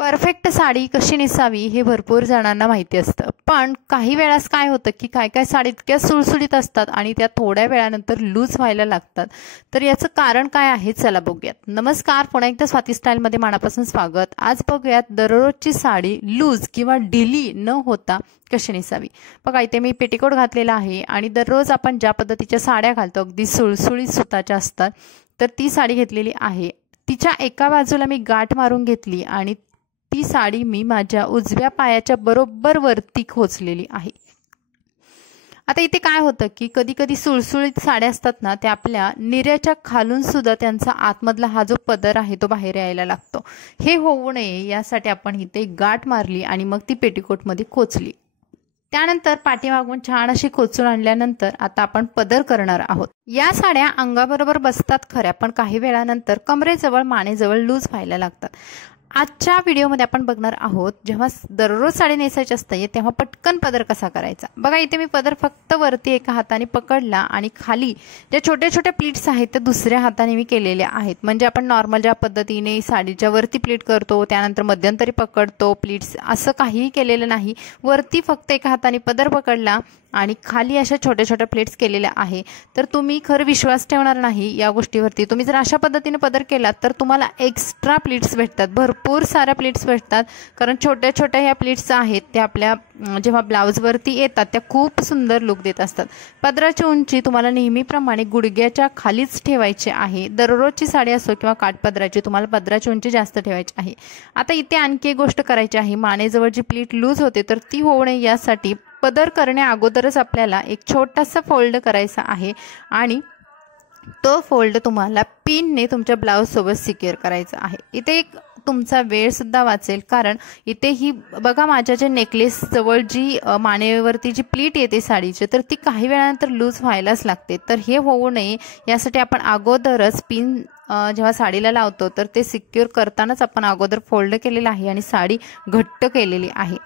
Perfect sari कशी नेसावी हे भरपूर जणांना माहिती असतं, पण काही वेळास काय होतं की काय काय साडी इतक्या सुळसुळीत असतात आणि त्या थोड्या वेळानंतर लूज व्हायला लागतात. तर याचं कारण काय आहे चला बघूयात. नमस्कार, पुन्हा एकदा स्वाती स्टाईलमध्ये मनापासून स्वागत. आज बघूयात दररोजची साडी लूज किंवा ढिली न होता कशी नेसावी. बघा इथे मी पेटीकोट घातलेला आहे आणि दररोज आपण ज्या पद्धतीच्या साड्या घालतो अगदी सुळसुळीत सुताच्या असतात, तर ती साडी घेतलेली आहे. तिच्या एका बाजूला मी गाठ मारून घेतली आणि ती साडी मी माझ्या उजव्या पायाच्या बरोबर वरती खोचलेली आहे. आता इथे काय होतं की कधी कधी सुळसुळीत साड्या असतात ना, त्या आपल्या निऱ्याच्या खालून सुद्धा त्यांचा आतमधला हा जो पदर आहे तो बाहेर यायला लागतो. हे होऊ नये यासाठी आपण इथे गाठ मारली आणि मग ती पेटीकोटमध्ये खोचली. त्यानंतर पाठीमागून छान अशी खोचून आणल्यानंतर आता आपण पदर करणार आहोत. या साड्या अंगाबरोबर बसतात खऱ्या, पण काही वेळानंतर कमरेजवळ मानेजवळ लूज व्हायला लागतात. आजच्या व्हिडिओमध्ये आपण बघणार आहोत जेव्हा दररोज साडी नेसायची असते तेव्हा पटकन पदर कसा करायचा. बघा इथे मी पदर फक्त वरती एका हाताने पकडला आणि खाली ज्या छोट्या छोट्या प्लीट्स आहेत त्या दुसऱ्या हाताने मी केलेल्या आहेत. म्हणजे आपण नॉर्मल ज्या पद्धतीने साडीच्या वरती प्लीट करतो त्यानंतर मध्यंतरी पकडतो प्लीट्स, असं काहीही केलेलं नाही. वरती फक्त एका हाताने पदर पकडला आणि खाली अशा छोट्या छोट्या प्लेट्स केलेल्या आहे. तर तुम्ही खरं विश्वास ठेवणार नाही या गोष्टीवरती. तुम्ही जर अशा पद्धतीने पदर केलात तर तुम्हाला एक्स्ट्रा प्लेट्स भेटतात, भरपूर साऱ्या प्लेट्स भेटतात. कारण छोट्या छोट्या ह्या प्लेट्स आहेत त्या आपल्या जेव्हा ब्लाऊजवरती येतात त्या खूप सुंदर लुक देत असतात. पदराची उंची तुम्हाला नेहमीप्रमाणे गुडघ्याच्या खालीच ठेवायची आहे. दररोजची साडी असो किंवा काठपदराची, तुम्हाला पदराची उंची जास्त ठेवायची आहे. आता इथे आणखी एक गोष्ट करायची आहे. मानेजवळ जी प्लीट लूज होते तर ती होऊ नये यासाठी पदर करण्या अगोदरच आपल्याला एक छोटासा फोल्ड करायचा आहे आणि तो फोल्ड तुम्हाला पिनने तुमच्या ब्लाऊज सोबत सिक्युअर करायचा आहे. इथे एक तुमचा वेळ सुद्धा वाचेल, कारण इथे ही बघा माझ्या जे नेकलेस जवळ जी मानेवरती जी प्लीट येते साडीची तर ती काही वेळानंतर लूज व्हायलाच लागते. तर हे होऊ नये यासाठी आपण अगोदरच पिन जेव्हा साडीला लावतो तर ते सिक्युअर करतानाच आपण अगोदर फोल्ड केलेलं आहे आणि साडी घट्ट केलेली आहे.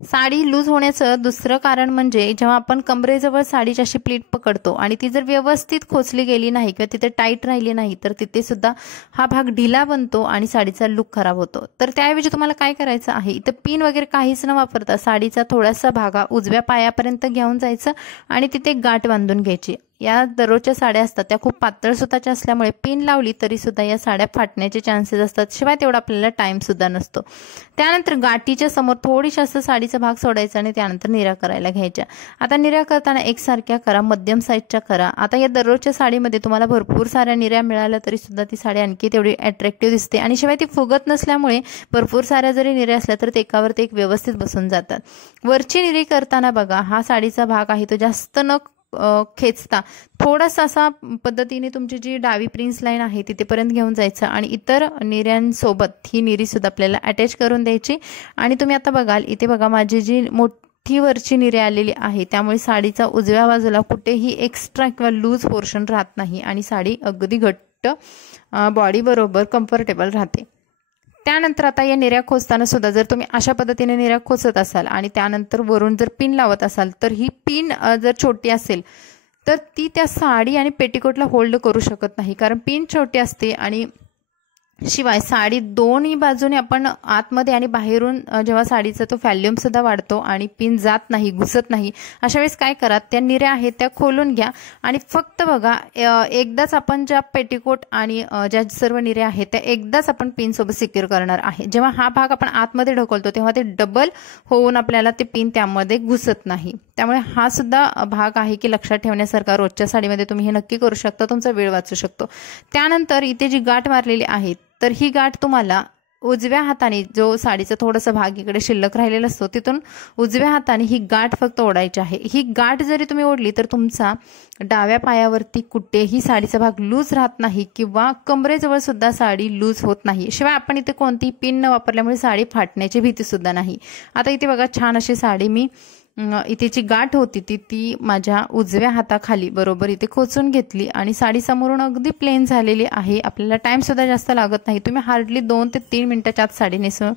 साडी लूज होण्याचं दुसरं कारण म्हणजे जेव्हा आपण कमरेजवळ साडीची अशी प्लीट पकडतो आणि ती जर व्यवस्थित खोचली गेली नाही किंवा तिथे टाईट राहिली नाही तर तिथे सुद्धा हा भाग ढिला बनतो आणि साडीचा लुक खराब होतो. तर त्याऐवजी तुम्हाला काय करायचं आहे, इथं पिन वगैरे काहीच न वापरता साडीचा थोडासा भाग उजव्या पायापर्यंत घेऊन जायचं आणि तिथे गाठ बांधून घ्यायची. या दररोजच्या साड्या असतात त्या खूप पातळ सुताच्या असल्यामुळे पिन लावली तरी सुद्धा या साड्या फाटण्याचे चान्सेस असतात, शिवाय तेवढा आपल्याला टाइम सुद्धा नसतो. त्यानंतर गाठीच्या समोर थोडीशी असं साडीचा भाग सोडायचा आणि त्यानंतर निऱ्या करायला घ्यायच्या. आता निऱ्या करताना एकसारख्या करा, मध्यम साईजच्या करा. आता या दररोजच्या साडीमध्ये तुम्हाला भरपूर साऱ्या निऱ्या मिळाल्या तरी सुद्धा ती साडी आणखी तेवढी अट्रॅक्टिव्ह दिसते आणि शिवाय ती फुगत नसल्यामुळे भरपूर साऱ्या जरी निऱ्या असल्या तर ते एकावर ते एक व्यवस्थित बसून जातात. वरची निरी करताना बघा हा साडीचा भाग आहे तो जास्त न खेचता थोडासा असा पद्धतीने तुमची जी डावी प्रिन्स लाईन आहे तिथेपर्यंत घेऊन जायचं आणि इतर निऱ्यांसोबत ही निरी सुद्धा आपल्याला अटॅच करून द्यायची. आणि तुम्ही आता बघाल इथे बघा माझी जी मोठी वरची निरी आलेली आहे त्यामुळे साडीचा उजव्या बाजूला कुठेही एक्स्ट्रा किंवा लूज पोर्शन राहत नाही आणि साडी अगदी घट्ट बॉडी बरोबर कम्फर्टेबल राहते. त्यानंतर आता या निऱ्या खोचताना सुद्धा जर तुम्ही अशा पद्धतीने निऱ्या खोचत असाल आणि त्यानंतर वरून जर पिन लावत असाल तर ही पिन जर छोटी असेल तर ती त्या साडी आणि पेटीकोटला होल्ड करू शकत नाही, कारण पिन छोटी असते आणि शिवाय साडी दोन्ही बाजूने आपण आतमध्ये आणि बाहेरून जेव्हा साडीचा तो व्हॉल्यूम सुद्धा वाढतो आणि पिन जात नाही, घुसत नाही. अशा वेळेस काय करा, त्या निऱ्या आहेत त्या खोलून घ्या आणि फक्त बघा एकदाच आपण ज्या पेटीकोट आणि ज्या सर्व निऱ्या आहेत त्या एकदाच आपण पिन सोबत सिक्युअर करणार आहे. जेव्हा हा भाग आपण आतमध्ये ढकलतो तेव्हा ते डबल होऊन आपल्याला ते पिन त्यामध्ये घुसत नाही. त्यामुळे हा सुद्धा भाग आहे की लक्षात ठेवण्यासारखा. रोजच्या साडीमध्ये तुम्ही हे नक्की करू शकता, तुमचा वेळ वाचू शकतो. त्यानंतर इथे जी गाठ मारलेली आहे तर ही गाठ तुम्हाला उजव्या हाताने, जो साडीचा थोडासा भाग इकडे शिल्लक राहिलेला असतो तिथून उजव्या हाताने ही गाठ फक्त ओढायची आहे. ही गाठ जरी तुम्ही ओढली तर तुमचा डाव्या पायावरती कुठेही साडीचा भाग लूज राहत नाही किंवा कमरेजवळ सुद्धा साडी लूज होत नाही. शिवाय आपण इथे कोणतीही पिन न वापरल्यामुळे साडी फाटण्याची भीती सुद्धा नाही. आता इथे बघा छान अशी साडी मी इथे जी गाठ होती ती माझ्या उजव्या हाताखाली बरोबर इथे खोचून घेतली आणि साडी समोरून अगदी प्लेन झालेली आहे. आपल्याला टाइम सुद्धा जास्त लागत नाही. तुम्ही हार्डली 2 ते 3 मिनिटाच्या आत साडी नेसून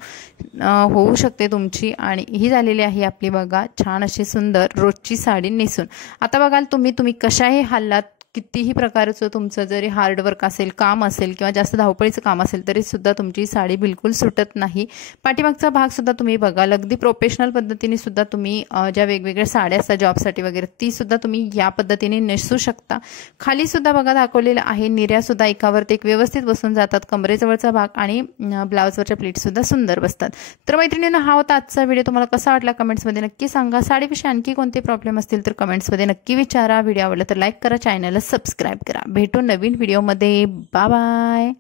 होऊ शकते तुमची. आणि ही झालेली आहे आपली बघा छान अशी सुंदर रोजची साडी नेसून. आता बघाल तुम्ही कशाही हालात कितीही प्रकारचं तुमचं जरी हार्डवर्क असेल, काम असेल किंवा जास्त धावपळीचं काम असेल तरी सुद्धा तुमची साडी बिलकुल सुटत नाही। पाठीमागचा भाग सुद्धा तुम्ही बघाल, अगदी प्रोफेशनल पद्धतीने सुद्धा तुम्ही ज्या वेगवेगळ्या साड्या असतात जॉबसाठी वगैरे ती सुद्धा तुम्ही या पद्धतीने नेसू शकता। खाली सुद्धा बघा दाखवलेलं आहे, निर्या सुद्धा एकावरती एक व्यवस्थित बसून जातात, कमरेजवळचा भाग आणि ब्लाउजवरच्या प्लीट सुद्धा सुंदर बसतात। तर मैत्रिणींनो, हा होता आजचा व्हिडिओ। तुम्हाला कसा वाटला कमेंट्समध्ये नक्की सांगा। साडीविषयी आणखी कोणते प्रॉब्लेम असतील तर कमेंट्समध्ये नक्की विचारा। व्हिडिओ आवडला तर लाईक करा, चॅनलला सबस्क्राईब करा। भेटू नवीन व्हिडिओमध्ये। Bye bye.